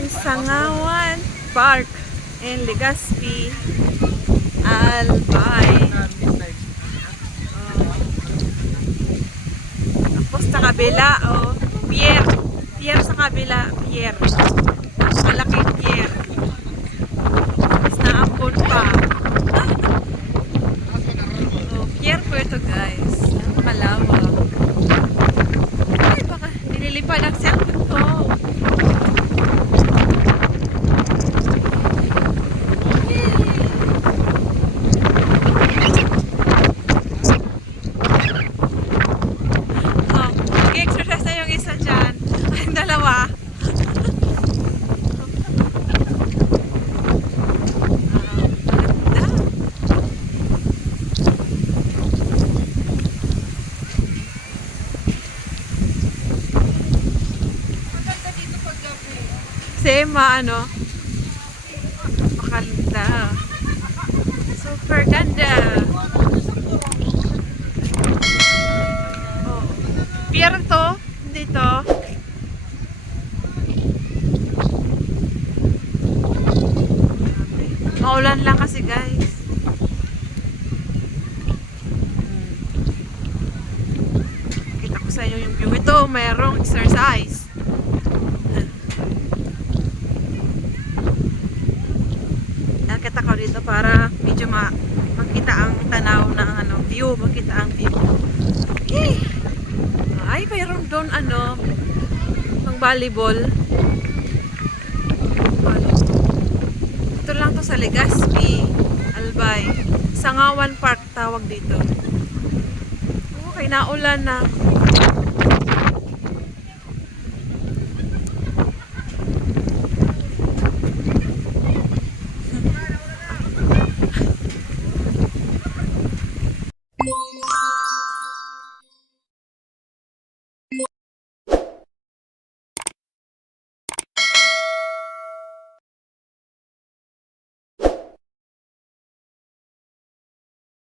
in Sangawan Park in Legazpi, Albay. Tapos sa kabila, pier. Pier sa kabila, pier. Malaking pier. Tapos naambon pa. Pier po ito, guys. Kalawang. Ay, baka nililipad ang cellphone ko. Mag-exercise na yung isa dyan. Ay, yung dalawa. Sema, makanda. Super ganda. Oh. Pier to, dito. Maulan lang kasi, guys. Kita ko sa inyo yung view. Ito, mayroong exercise. Nakita ko dito para medyo makita ang tanaw ng view, makita ang view. Okay. Ay, mayroon doon pang volleyball. Ito lang to sa Legazpi, Albay. Sangawan Park tawag dito. Okay, naulan na.